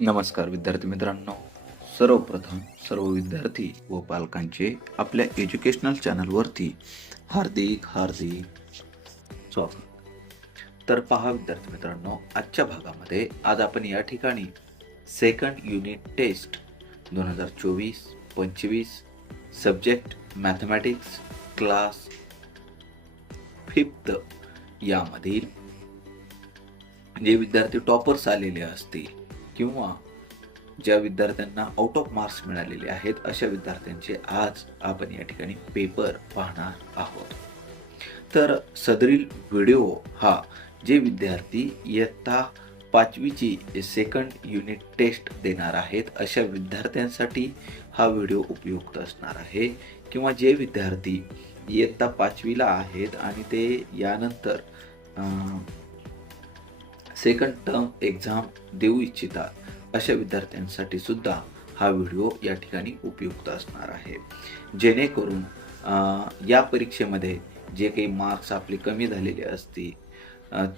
नमस्कार विद्यार्थी मित्रांनो. सर्वप्रथम सर्व विद्यार्थी व पालकांचे आपल्या एज्युकेशनल चॅनलवरती हार्दिक हार्दिक स्वागत. तर पहा विद्यार्थी मित्रांनो आजच्या भागामध्ये आज आपण या ठिकाणी सेकंड युनिट टेस्ट दोन हजार चोवीस पंचवीस सब्जेक्ट मॅथमॅटिक्स क्लास फिफ्थ यामधील जे विद्यार्थी टॉपर्स आलेले असतील किंवा ज्या विद्यार्थ्यांना आउट ऑफ मार्क्स मिळालेले आहेत अशा विद्यार्थ्यांचे आज आपण या ठिकाणी पेपर पाहणार आहोत. तर सदरील व्हिडिओ हा जे विद्यार्थी इयत्ता पाचवीची सेकंड युनिट टेस्ट देणार आहेत अशा विद्यार्थ्यांसाठी हा व्हिडिओ उपयुक्त असणार आहे. किंवा जे विद्यार्थी इयत्ता पाचवीला आहेत आणि ते यानंतर सेकंड टर्म एक्झाम देऊ इच्छितात. अशा विद्यार्थ्यांसाठी सुद्धा हा व्हिडिओ या ठिकाणी उपयुक्त असणार आहे. जेणेकरून या परीक्षेमध्ये जे काही मार्क्स आपले कमी झालेले असतील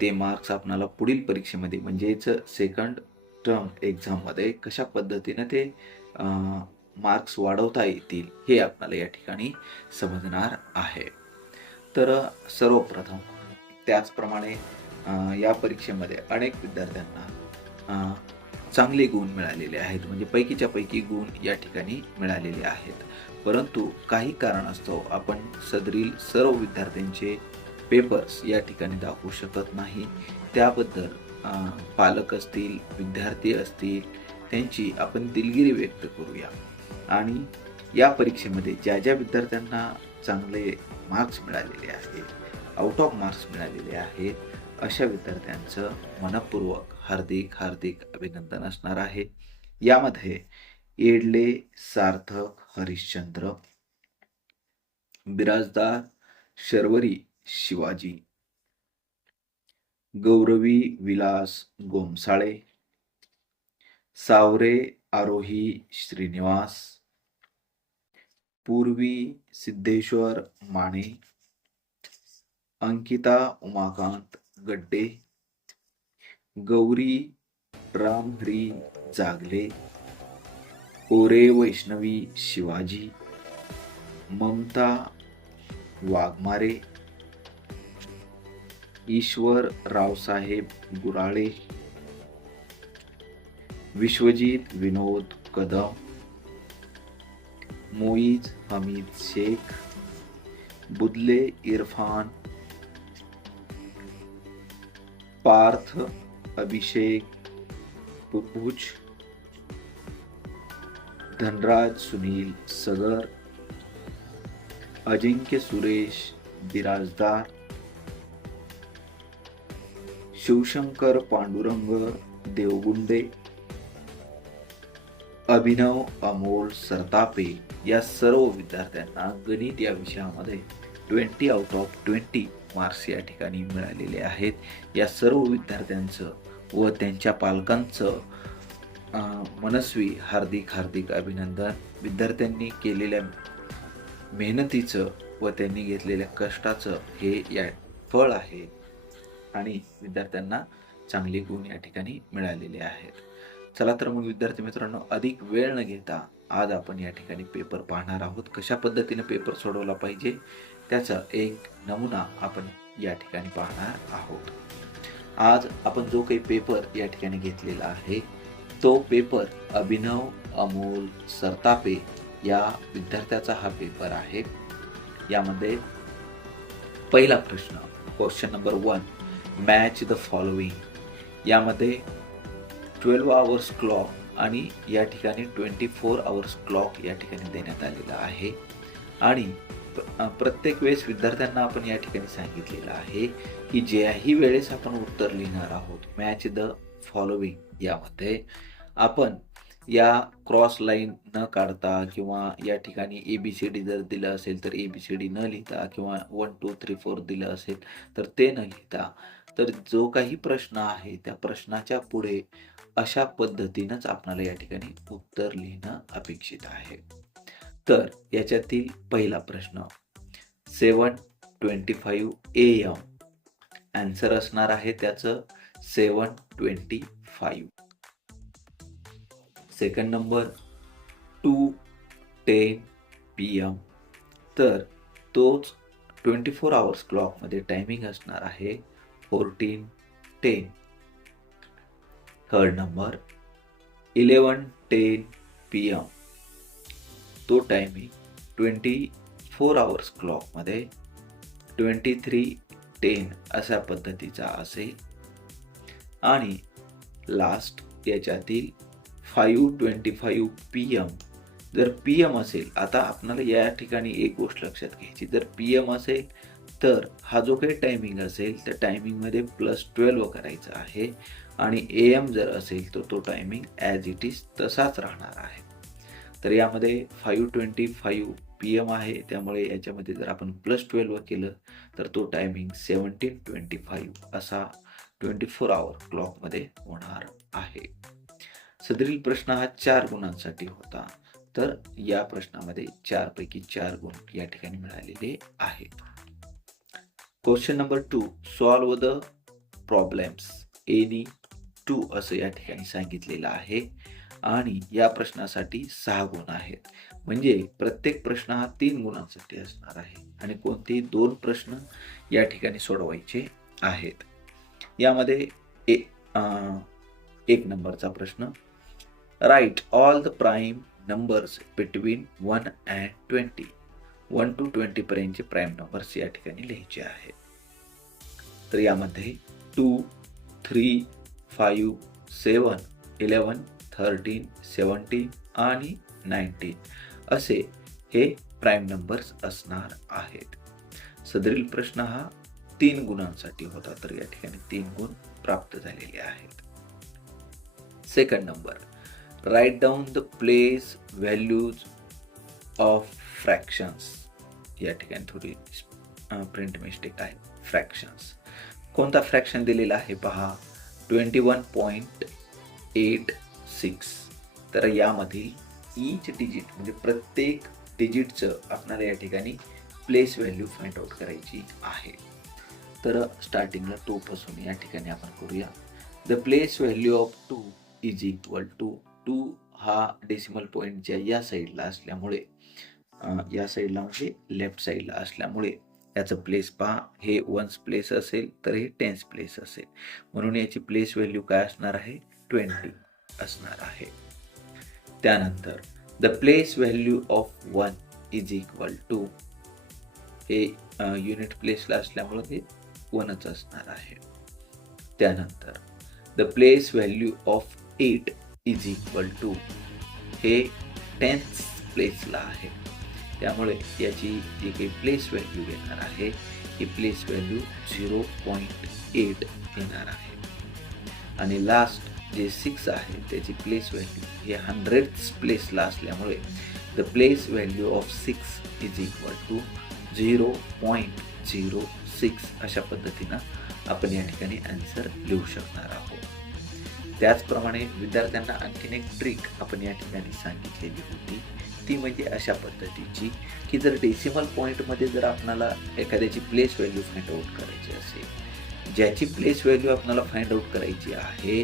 ते मार्क्स आपणाला पुढील परीक्षेमध्ये म्हणजेच सेकंड टर्म एक्झाममध्ये कशा पद्धतीनं ते मार्क्स वाढवता येतील हे आपल्याला या ठिकाणी समजणार आहे. तर सर्वप्रथम त्याचप्रमाणे या परीक्षेमध्ये अनेक विद्यार्थ्यांना चांगले गुण मिळालेले आहेत. म्हणजे पैकीच्या पैकी गुण या ठिकाणी मिळालेले आहेत. परंतु काही कारणास्तव आपण सदरील सर्व विद्यार्थ्यांचे पेपर्स या ठिकाणी दाखवू शकत नाही. त्याबद्दल पालक असतील विद्यार्थी असतील त्यांची आपण दिलगिरी व्यक्त करूया. आणि या परीक्षेमध्ये ज्या ज्या विद्यार्थ्यांना चांगले मार्क्स मिळालेले आहेत आउट ऑफ मार्क्स मिळालेले आहेत अशा विद्यार्थ्यांचं मनपूर्वक हार्दिक हार्दिक अभिनंदन असणार आहे. यामध्ये येडले सार्थक हरिश्चंद्र बिराजदार शर्वरी शिवाजी गौरवी विलास गोमसाळे सावरे आरोही श्रीनिवास पूर्वी सिद्धेश्वर माने अंकिता उमाकांत गड्डे गौरी रामहरी जागले ओरे वैष्णवी शिवाजी ममता वाघमारे ईश्वर रावसाहेब गुराळे विश्वजीत विनोद कदम मोईज हमीद शेख बुदले इरफान पार्थ अभिषेक बुभुज धनराज सुनील सगर अजिंक्य सुरेश बिराजदार शिवशंकर पांडुरंग देवगुंडे अभिनव अमोल सरतापे या सर्व विद्यार्थ्यांना गणित या विषयामध्ये twenty out of twenty marks या ठिकाणी मिळालेले आहेत. या सर्व विद्यार्थ्यांचं व त्यांच्या पालकांचं मनस्वी हार्दिक हार्दिक अभिनंदन. विद्यार्थ्यांनी केलेल्या मेहनतीचं व त्यांनी घेतलेल्या कष्टाचं हे या फळ आहे आणि विद्यार्थ्यांना चांगले गुण या ठिकाणी मिळालेले आहेत. चला तर मग विद्यार्थी मित्रांनो अधिक वेळ न घेता आज आपण या ठिकाणी पेपर पाहणार आहोत. कशा पद्धतीने पेपर सोडवला पाहिजे? त्याचा एक नमुना आपण या ठिकाणी पाहणार आहोत. आज आपण जो काही पेपर या ठिकाणी घेतलेला आहे तो पेपर अभिनव अमोल सरतापे या विद्यार्थ्याचा हा पेपर आहे. यामध्ये पहिला प्रश्न question number one match the following यामध्ये ट्वेल्व आवर्स क्लॉक आणि या ठिकाणी ट्वेंटी फोर आवर्स क्लॉक या ठिकाणी देण्यात आलेला आहे. आणि प्रत्येक वेळेस विद्यार्थ्यांना आपण या ठिकाणी सांगितलेलं आहे की ज्याही वेळेस आपण उत्तर लिहिणार आहोत मॅच द फॉलोविंग यामध्ये आपण या क्रॉस लाईन न काढता किंवा या ठिकाणी ए बी सी डी जर दिलं असेल तर ए बी सी डी न लिहिता किंवा वन टू थ्री फोर दिलं असेल तर ते न लिहिता तर जो काही प्रश्न आहे त्या प्रश्नाच्या पुढे अशा पद्धतीनंच आपणाला या ठिकाणी उत्तर लिहिणं अपेक्षित आहे. तर याच्यातील पहिला प्रश्न. Seven twenty five A M. Answer असणार आहे त्याचं seven twenty five. Second number two ten P M तर तोच ट्वेंटी फोर आवर्स क्लॉकमध्ये टायमिंग असणार आहे fourteen ten third number eleven ten P M तो टायमिंग ट्वेंटी फोर आवर्स क्लॉकमध्ये ट्वेंटी थ्री टेन अशा पद्धतीचा असेल. आणि last याच्यातील five twenty five P M जर पी एम असेल आता आपल्याला या ठिकाणी एक गोष्ट लक्षात घ्यायची जर पी एम असेल तर हा जो काही टायमिंग असेल त्या टायमिंगमध्ये प्लस ट्वेल्व करायचा आहे. आणि ए एम जर असेल तर तो टायमिंग ॲज इट इज तसाच राहणार आहे. तर यामध्ये five twenty five P M आहे. त्यामुळे याच्यामध्ये जर आपण प्लस ट्वेल्व केलं तर तो टायमिंग सेवन्टीन ट्वेंटी फाईव्ह असा ट्वेंटी फोर आवर क्लॉकमध्ये होणार आहे. सदरील प्रश्न हा चार गुणांसाठी होता. तर या प्रश्नामध्ये चारपैकी चार गुण या ठिकाणी मिळालेले आहेत question number two solve the problems any two असं या ठिकाणी सांगितलेलं आहे. आणि या प्रश्नासाठी सहा गुण आहेत. म्हणजे प्रत्येक प्रश्न हा तीन गुणांसाठी असणार आहे. आणि कोणतेही दोन प्रश्न या ठिकाणी सोडवायचे आहेत. यामध्ये ए एक नंबरचा प्रश्न. Write all the prime numbers between one and twenty one two ट्वेंटीपर्यंतचे prime numbers या ठिकाणी लिहायचे आहेत. तर यामध्ये two three five seven eleven thirteen seventeen आणि नाईन्टीन असे हे प्राईम नंबर्स असणार आहेत. सदरील प्रश्न हा तीन गुणांसाठी होता तर या ठिकाणी तीन गुण प्राप्त झालेले आहेत. Second number write down the place values of fractions या ठिकाणी थोडी प्रिंट मिस्टेक आहे. फ्रॅक्शन्स कोणता फ्रॅक्शन दिलेला आहे? पहा twenty one point eight six तर यामधील ईच डिजिट म्हणजे प्रत्येक डिजिटचं आपणाला या ठिकाणी प्लेस व्हॅल्यू फाइंड आउट करायची आहे. तर स्टार्टिंगला टूपासून या ठिकाणी आपण करूया. The place value of two is equal to two हा डेसिमल पॉईंटच्या या साईडला असल्यामुळे या साईडला म्हणजे लेफ्ट साईडला असल्यामुळे याचं प्लेस पहा. हे वन्स प्लेस असेल तर हे टेन्स प्लेस असेल. म्हणून याची प्लेस व्हॅल्यू काय असणार आहे? ट्वेंटी असणार आहे. त्यानंतर the place value of one is equal to हे युनिट प्लेसला असल्यामुळे ते वनच असणार आहे. त्यानंतर the place value of eight is equal to हे टेन्थ प्लेसला आहे. त्यामुळे याची जी काही प्लेस व्हॅल्यू येणार आहे ही place value zero point eight येणार आहे. आणि लास्ट जे सिक्स आहे त्याची प्लेस व्हॅल्यू हे हंड्रेड प्लेसला असल्यामुळे the place value of six is equal to zero point zero six अशा पद्धतीनं आपण या ठिकाणी आन्सर लिहू शकणार आहोत. त्याचप्रमाणे विद्यार्थ्यांना आणखीन एक ट्रिक आपण या ठिकाणी सांगितलेली होती. ती म्हणजे अशा पद्धतीची की जर डेसिमल पॉईंटमध्ये जर आपणाला एखाद्याची प्लेस व्हॅल्यू फाइंड आउट करायची असेल ज्याची प्लेस व्हॅल्यू आपल्याला फाइंड आउट करायची आहे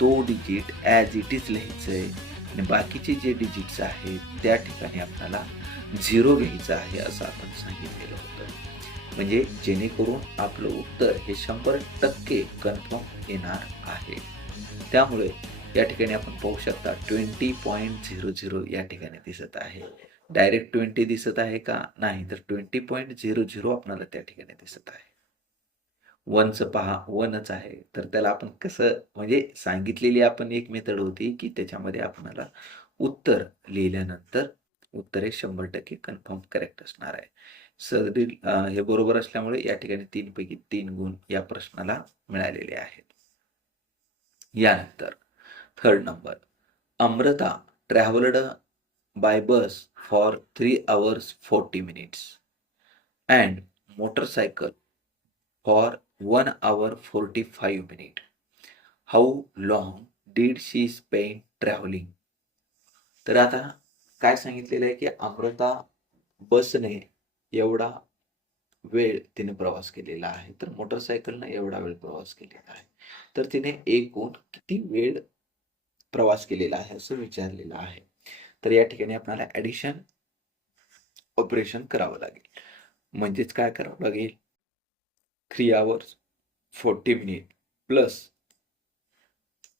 तो डिजिट ॲज इट इज लिहायचं आहे आणि बाकीचे जे डिजिट्स आहेत त्या ठिकाणी आपल्याला झिरो घ्यायचं आहे असं आपण सांगितलेलं होतं. म्हणजे जेणेकरून आपलं उत्तर हे शंभर टक्के कन्फर्म येणार आहे. त्यामुळे या ठिकाणी आपण पाहू शकता ट्वेंटी पॉईंट झिरो झिरो या ठिकाणी दिसत आहे. डायरेक्ट ट्वेंटी दिसत आहे का? नाही तर ट्वेंटी पॉईंट झिरो झिरो आपल्याला त्या ठिकाणी दिसत आहे. वनच पहा वनच आहे. तर त्याला आपण कसं म्हणजे सांगितलेली आपण एक मेथड होती की त्याच्यामध्ये आपणाला उत्तर लिहिल्यानंतर उत्तर हे शंभर टक्के कन्फर्म करेक्ट असणार आहे. सदरील हे बरोबर असल्यामुळे या ठिकाणी तीन पैकी तीन गुण या प्रश्नाला मिळालेले आहेत. यानंतर third number Amrita travelled by bus for three hours forty minutes and motorcycle for one hour forty five minute how long did she spend travelling तर आता काय सांगितलेलं आहे की अमृता बसने एवढा वेळ तिने प्रवास केलेला आहे. तर मोटरसायकलनं एवढा वेळ प्रवास केलेला आहे. तर तिने एकूण किती वेळ प्रवास केलेला आहे असं विचारलेलं आहे. तर या ठिकाणी आपल्याला ॲडिशन ऑपरेशन करावं लागेल. म्हणजेच काय करावं लागेल? Three hours forty minute plus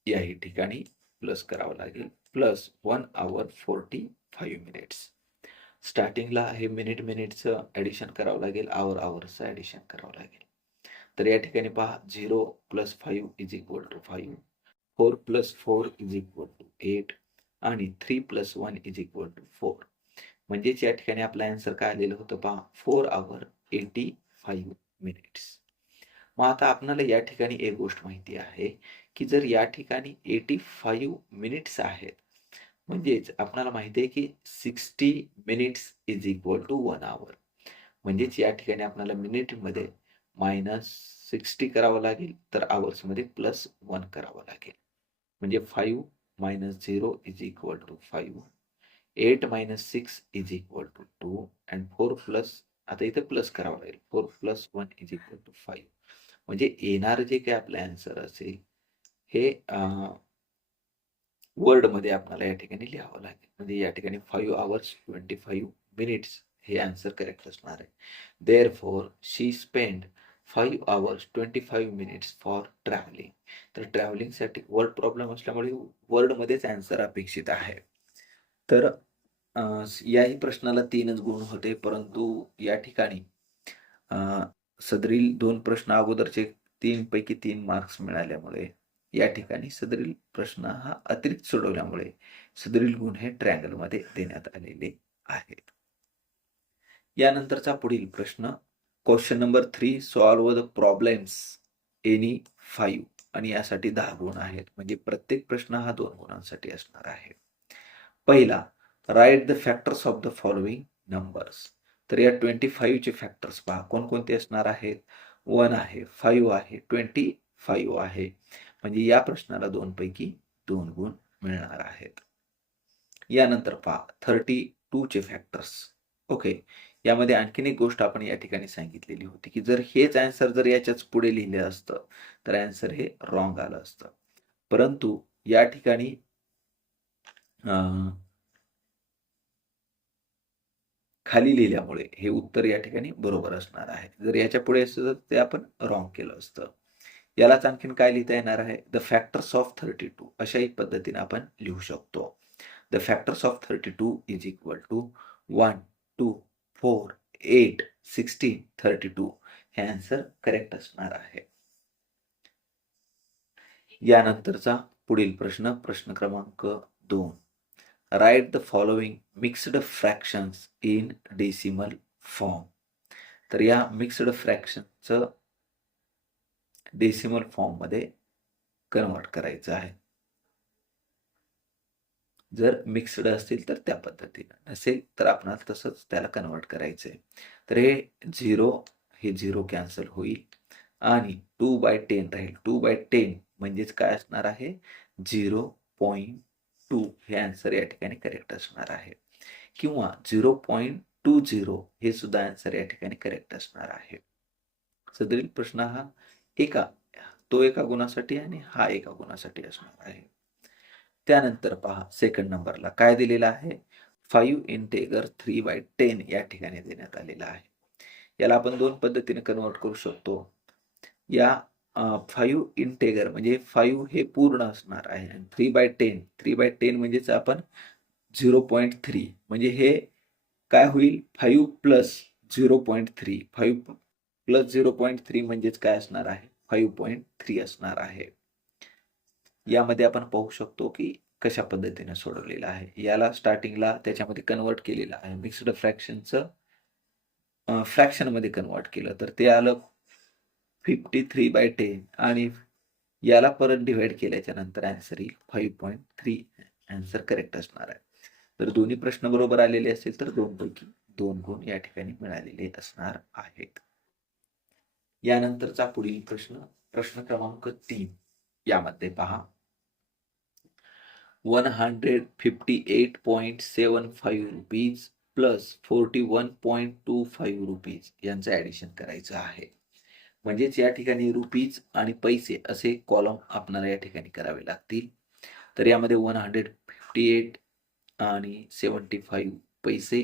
याही ठिकाणी प्लस करावं लागेल. Plus one hour forty five minutes. स्टार्टिंगला हे मिनिट मिनिटचं ॲडिशन करावं लागेल. आवर आवरचं ॲडिशन करावं लागेल. तर या ठिकाणी पहा zero plus five is equal to five. Four plus four is equal to eight. आणि three plus one is equal to four. म्हणजेच या ठिकाणी आपलं आन्सर काय आलेलं होतं पहा four hour eighty five minutes. मग आता आपणाला या ठिकाणी एक गोष्ट माहिती आहे की जर या ठिकाणी एटी फाईव्ह मिनिट्स आहेत म्हणजेच आपणाला माहिती आहे की sixty minutes is equal to one hour म्हणजेच या ठिकाणी आपल्याला मिनिटमध्ये मायनस सिक्स्टी करावं लागेल तर आवर्समध्ये प्लस वन करावं लागेल. म्हणजे five minus zero is equal to five eight minus six is equal to two and four plus आता इथं प्लस करावं लागेल. Four plus one is equal to five म्हणजे येणार जे काही आपलं आन्सर असेल हे वर्डमध्ये आपल्याला या ठिकाणी लिहावं लागेल. म्हणजे या ठिकाणी five hours twenty five minutes हे आन्सर करेक्ट असणार आहे. Therefore she spend five hours twenty five minutes for travelling तर ट्रॅव्हलिंगसाठी वर्ड प्रॉब्लेम असल्यामुळे वर्डमध्येच आन्सर अपेक्षित आहे. तर याही प्रश्नाला तीनच गुण होते परंतु या ठिकाणी सदरील दोन प्रश्न अगोदरचे तीन पैकी तीन मार्क्स मिळाल्यामुळे या ठिकाणी सदरील प्रश्न हा अतिरिक्त सोडवल्यामुळे सदरील गुण हे ट्रँगलमध्ये देण्यात आलेले आहेत. यानंतरचा पुढील प्रश्न question number three solve the problems any five आणि यासाठी दहा गुण आहेत. म्हणजे प्रत्येक प्रश्न हा दोन गुणांसाठी असणार आहे. पहिला write the factors of the following numbers तर या ट्वेंटी फाईव्हचे फॅक्टर्स पहा. कोणकोणते असणार आहेत? वन आहे फाईव्ह आहे ट्वेंटी फाईव्ह आहे. म्हणजे या प्रश्नाला दोन पैकी दोन गुण मिळणार आहेत. यानंतर पहा थर्टी टूचे फॅक्टर्स ओके यामध्ये आणखीन एक गोष्ट आपण या ठिकाणी सांगितलेली होती की जर हेच आन्सर जर याच्याच पुढे लिहिलं असतं तर आन्सर हे रॉंग आलं असतं. परंतु या ठिकाणी अं, खाली लिहिल्यामुळे हे उत्तर या ठिकाणी बरोबर असणार आहे. जर याच्यापुढे असतं तर ते आपण रॉंग केलं असतं. यालाच आणखीन काय लिहिता येणार आहे? The factors of thirty two अशाही पद्धतीने आपण लिहू शकतो. The factors of thirty two is equal to one two four eight sixteen thirty two हे आन्सर करेक्ट असणार आहे. यानंतरचा पुढील प्रश्न प्रश्न क्रमांक दोन. Write the following mixed fractions in decimal form. तर या मिक्स्ड फ्रॅक्शनचं डेसिमल फॉर्ममध्ये कन्वर्ट करायचं आहे. जर मिक्स्ड असतील तर त्या पद्धतीनं. नसेल तर आपणाला तसंच त्याला कन्वर्ट करायचं आहे तर हे झिरो हे झिरो कॅन्सल होईल. आणि टू बाय टेन राहील. टू बाय टेन म्हणजेच काय असणार आहे? झिरो पॉईंट टू हे आन्सर या ठिकाणी करेक्ट असणार आहे. किंवा झिरो पॉईंट टू झिरो हे सुद्धा आन्सर या ठिकाणी करेक्ट असणार आहे. सदरील प्रश्न हा एका तो एका गुणासाठी आणि हा एका गुणासाठी असणार आहे. त्यानंतर पहा सेकंड नंबरला काय दिलेलं आहे? Five integer three by ten या ठिकाणी देण्यात आलेला आहे. याला आपण दोन पद्धतीने कन्वर्ट करू शकतो. या फाईव्ह इंटेगर म्हणजे फाईव्ह हे पूर्ण असणार आहे. आणि three by ten three by ten म्हणजेच आपण झिरो पॉईंट थ्री म्हणजे हे काय होईल? Five plus zero point three five plus zero point three म्हणजेच काय असणार आहे? फाईव्ह पॉईंट थ्री असणार आहे. यामध्ये आपण पाहू शकतो की कशा पद्धतीने सोडवलेलं आहे. याला स्टार्टिंगला त्याच्यामध्ये कन्वर्ट केलेलं आहे. मिक्स्ड फ्रॅक्शनचं फ्रॅक्शनमध्ये कन्वर्ट केलं. तर ते आलं फिफ्टी थ्री बाय टेन आणि याला परत डिवाइड केल्याच्यानंतर आन्सर येईल five point three answer correct असणार आहे. जर दोन्ही प्रश्न बरोबर आलेले असतील तर दोनपैकी दोन गुण या ठिकाणी मिळालेले असणार आहेत. यानंतरचा पुढील प्रश्न प्रश्न क्रमांक तीन. यामध्ये पहा. One hundred fifty eight point seven five rupees plus forty one point two five rupees यांचं ॲडिशन करायचं आहे. म्हणजेच या ठिकाणी रुपीज आणि पैसे असे कॉलम आपणाला या ठिकाणी करावे लागतील. तर यामध्ये वन हंड्रेड फिफ्टी एट आणि सेवन्टी फाईव्ह पैसे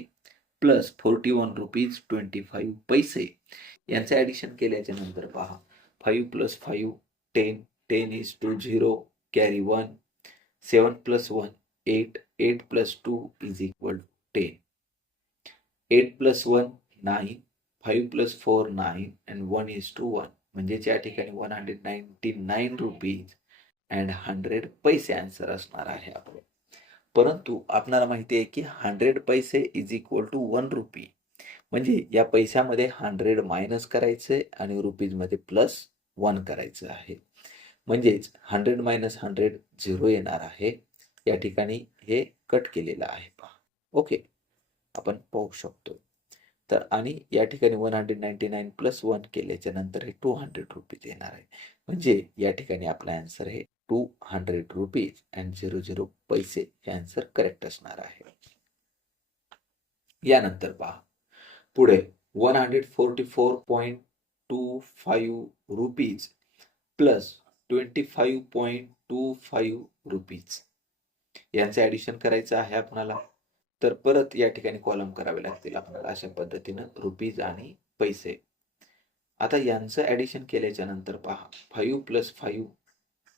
plus forty one rupees twenty five पैसे यांचं ॲडिशन केल्याच्यानंतर पहा. Five plus five ten ten is two zero carry one seven plus one eight eight plus two is equal ten eight plus one nine five plus four nine and one is two one म्हणजेच या ठिकाणी one hundred ninety nine rupees and hundred पैसे answer असणार आहे आपलं. परंतु आपणाला माहिती आहे की hundred paise is equal to one rupee म्हणजे या पैशामध्ये हंड्रेड मायनस करायचं आणि रुपीजमध्ये प्लस वन करायचं आहे. म्हणजेच हंड्रेड मायनस हंड्रेड झिरो येणार आहे. या ठिकाणी हे कट केलेलं आहे पहा. ओके आपण पाहू शकतो. तर आणि या ठिकाणी one hundred ninety nine plus one केल्याच्यानंतर हे टू हंड्रेड रुपीज येणार आहे. म्हणजे या ठिकाणी आपला आन्सर हे two hundred rupees and zero zero paise हे आन्सर करेक्ट असणार आहे. यानंतर पहा. पुढे one hundred forty four point two five rupees plus twenty five point two five rupees यांचं ॲडिशन करायचं आहे आपणाला. तर परत या ठिकाणी कॉलम करावे लागतील आपल्याला अशा पद्धतीनं रुपीज आणि पैसे. आता यांचं ॲडिशन केल्याच्यानंतर पहा. Five plus five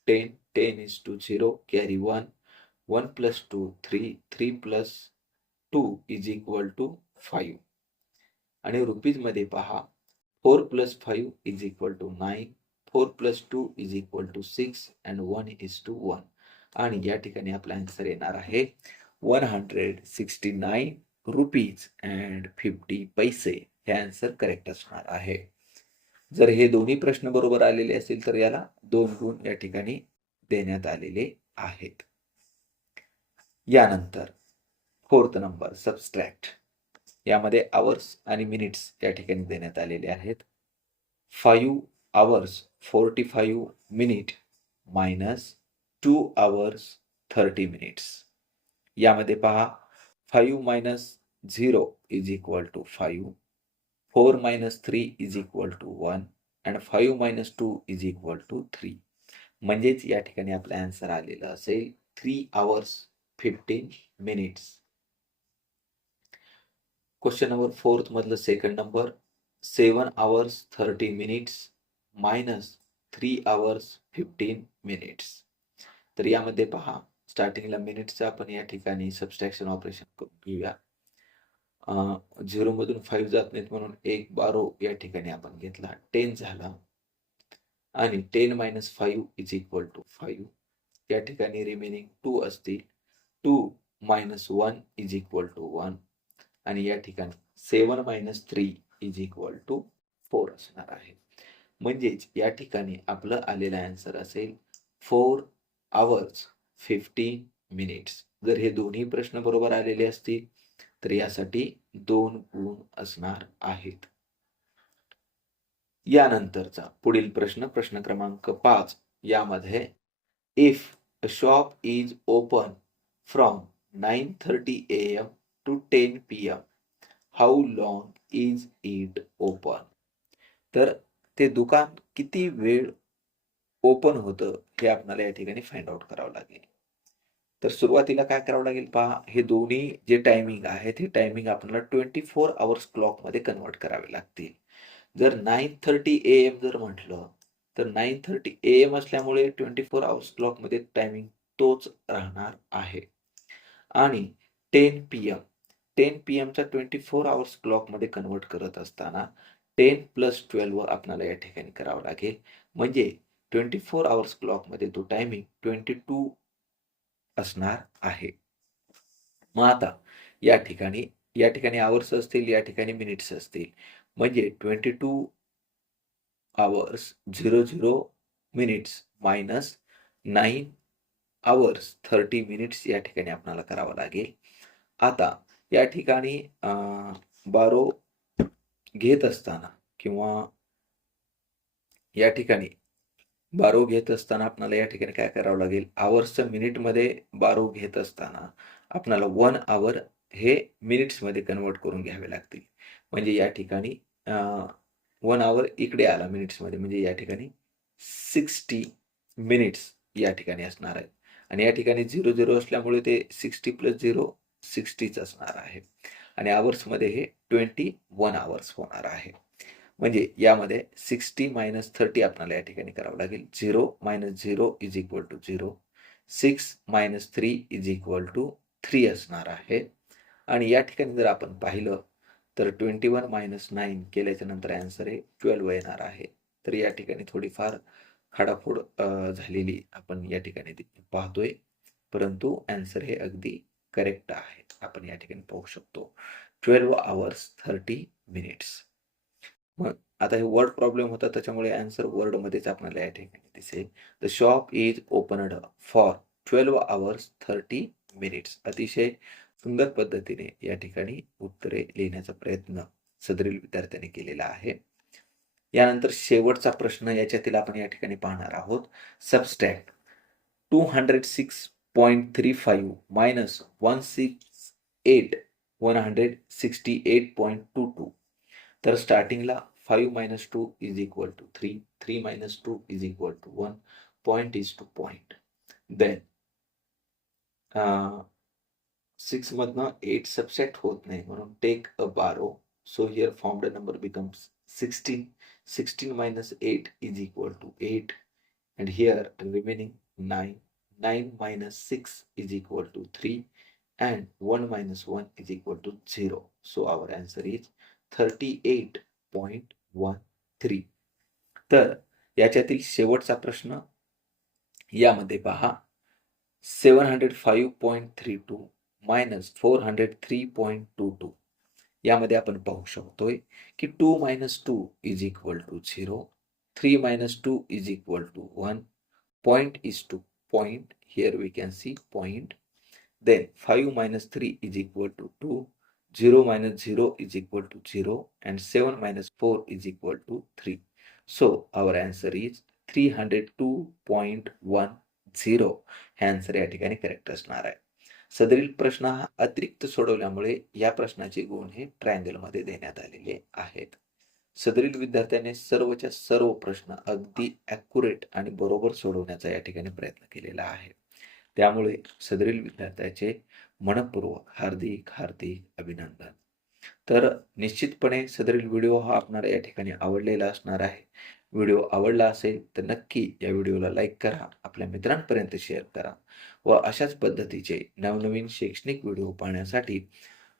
ten ten is two zero carry one one plus two three three plus two is equal to five आणि रुपीजमध्ये पहा. Four plus five is equal to nine four plus two is equal to six and one is two one आणि या ठिकाणी आपला answer येणार आहे. One hundred sixty nine rupees and fifty paise हे आन्सर करेक्ट असणार आहे. जर हे दोन्ही प्रश्न बरोबर आलेले असतील तर याला दोन गुण या ठिकाणी देण्यात आलेले आहेत. यानंतर फोर्थ नंबर सबस्ट्रॅक्ट यामध्ये आवर्स आणि मिनिट्स या ठिकाणी देण्यात आलेले आहेत. Five hours forty five minute minus two hours thirty minutes यामध्ये पहा five minus zero is equal to five four minus three is equal to one and five minus two is equal to three म्हणजेच या ठिकाणी आपला answer आलेला असेल three hours fifteen minutes question number fourth मधलं second number seven hours thirty minutes minus three hours fifteen minutes तर यामध्ये पहा स्टार्टिंगला मिनिटचा आपण या ठिकाणी सबस्ट्रॅक्शन ऑपरेशन करून घेऊया. झिरोमधून फाईव्ह जात नाहीत म्हणून एक बारो या ठिकाणी आपण घेतला टेन झाला. आणि ten minus five is equal to five. या ठिकाणी रिमेनिंग टू असतील two minus one is equal to one. आणि या ठिकाणी seven minus three is equal to four असणार आहे. म्हणजेच या ठिकाणी आपलं आलेलं आन्सर असेल फोर आवर्स. फिफ्टीन मिनिट्स जर हे दोन्ही प्रश्न बरोबर आलेले असतील तर यासाठी दोन गुण असणार आहेत. यानंतरचा पुढील प्रश्न प्रश्न क्रमांक पाच. यामध्ये if a shop is open from nine thirty A M to ten P M how long is it open तर ते दुकान किती वेळ ओपन होतं हे आपल्याला या ठिकाणी फाइंड आउट करावं लागेल. तर सुरुवातीला काय करावं लागेल पहा हे दोन्ही जे टायमिंग आहेत हे टायमिंग आपल्याला ट्वेंटी फोर आवर्स क्लॉकमध्ये कन्वर्ट करावे लागतील. जर नाईन थर्टी ए एम जर म्हटलं तर नाईन थर्टी ए एम असल्यामुळे ट्वेंटी फोर आवर्स क्लॉकमध्ये टायमिंग तोच राहणार आहे. आणि ten P M ten P एमचा twenty four hours क्लॉकमध्ये कन्वर्ट करत असताना टेन प्लस ट्वेल्व आपल्याला या ठिकाणी करावं लागेल. म्हणजे ट्वेंटी फोर आवर्स क्लॉकमध्ये तो टायमिंग ट्वेंटी टू असणार आहे. मग आता या ठिकाणी या ठिकाणी आवर्स असतील या ठिकाणी मिनिट्स असतील. म्हणजे twenty two hours zero zero minutes minus nine hours thirty minutes या ठिकाणी आपल्याला करावं लागेल. आता या ठिकाणी बारो घेत असताना किंवा या ठिकाणी बारो घेत असताना आपल्याला या ठिकाणी काय करावं लागेल? आवर्सचं मिनिटमध्ये बारो घेत असताना आपल्याला वन आवर हे मिनिट्समध्ये कन्वर्ट करून घ्यावे लागतील. म्हणजे या ठिकाणी वन आवर इकडे आला मिनिट्समध्ये म्हणजे या ठिकाणी सिक्स्टी मिनिट्स या ठिकाणी असणार आहेत आणि या ठिकाणी झिरो झिरो असल्यामुळे ते सिक्स्टी प्लस झिरो सिक्स्टीच असणार आहे. आणि आवर्समध्ये हे ट्वेंटी वन आवर्स होणार आहे. म्हणजे यामध्ये सिक्स्टी मायनस थर्टी आपल्याला या ठिकाणी करावं लागेल. Zero minus zero is equal to zero. Six minus three is equal to three असणार आहे. आणि या ठिकाणी जर आपण पाहिलं तर ट्वेंटी वन मायनस नाईन केल्याच्यानंतर ॲन्सर हे ट्वेल्व येणार आहे. तर या ठिकाणी थोडीफार खाडाफोड झालेली आपण या ठिकाणी पाहतोय. परंतु ॲन्सर हे अगदी करेक्ट आहे. आपण या ठिकाणी पाहू शकतो. Twelve hours thirty minutes. मग आता हे वर्ड प्रॉब्लेम होता त्याच्यामुळे आन्सर वर्डमध्येच आपल्याला या ठिकाणी दिसेल. The shop is opened for twelve hours thirty minutes अतिशय सुंदर पद्धतीने या ठिकाणी उत्तरे लिहिण्याचा प्रयत्न सदरील विद्यार्थ्यांनी केलेला आहे. यानंतर शेवटचा प्रश्न याच्यातील आपण या ठिकाणी पाहणार आहोत. Subtract two hundred six point three five minus one six eight one hundred sixty eight point two two तर स्टार्टिंगला five minus two is equal to three three minus two is equal to one point is two point then six मधनं eight subset होत नाही म्हणून take a borrow so here formed number becomes sixteen sixteen minus eight is equal to eight and here remaining 9 9 minus 6 is equal to 3 and 1 minus 1 is equal to 0 thirty eight point one three तर याच्यातील शेवटचा प्रश्न यामध्ये पहा. Seven hundred five point three two minus four hundred three point two two यामध्ये आपण पाहू शकतोय की two minus two is equal to zero three minus two is equal to one point is two point here we can see point then five minus three is equal to two 0 minus 0 is equal to 0 and 7 minus 4 is equal to 3 so our answer is 302.10 हे answer या ठिकाणी correct असणार आहे. सदरील प्रश्न हा अतिरिक्त सोडवल्यामुळे या प्रश्नाचे गुण हे ट्रायंगलमध्ये देण्यात आलेले आहेत. सदरील विद्यार्थ्याने सर्वच्या सर्व प्रश्न अगदी ॲक्युरेट आणि बरोबर सोडवण्याचा या ठिकाणी प्रयत्न केलेला आहे. त्यामुळे सदरील विद्यार्थ्याचे मनपूर्वक हार्दिक हार्दिक अभिनंदन. तर निश्चितपणे सदरील व्हिडिओ हा आपणाला या ठिकाणी आवडलेला असणार आहे. व्हिडिओ आवडला असेल तर नक्की या व्हिडिओला लाईक करा आपल्या मित्रांपर्यंत शेअर करा व अशाच पद्धतीचे नवनवीन शैक्षणिक व्हिडिओ पाहण्यासाठी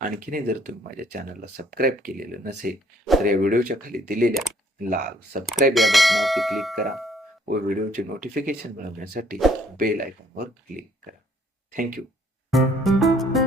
आणखीनही जर तुम्ही माझ्या चॅनलला सबस्क्राईब केलेलं नसेल तर या व्हिडिओच्या खाली दिलेल्या लाल सबस्क्राईब या बटनावरती क्लिक करा व व्हिडिओचे नोटिफिकेशन मिळवण्यासाठी बेल आयकॉनवर क्लिक करा. थँक्यू. Thank you.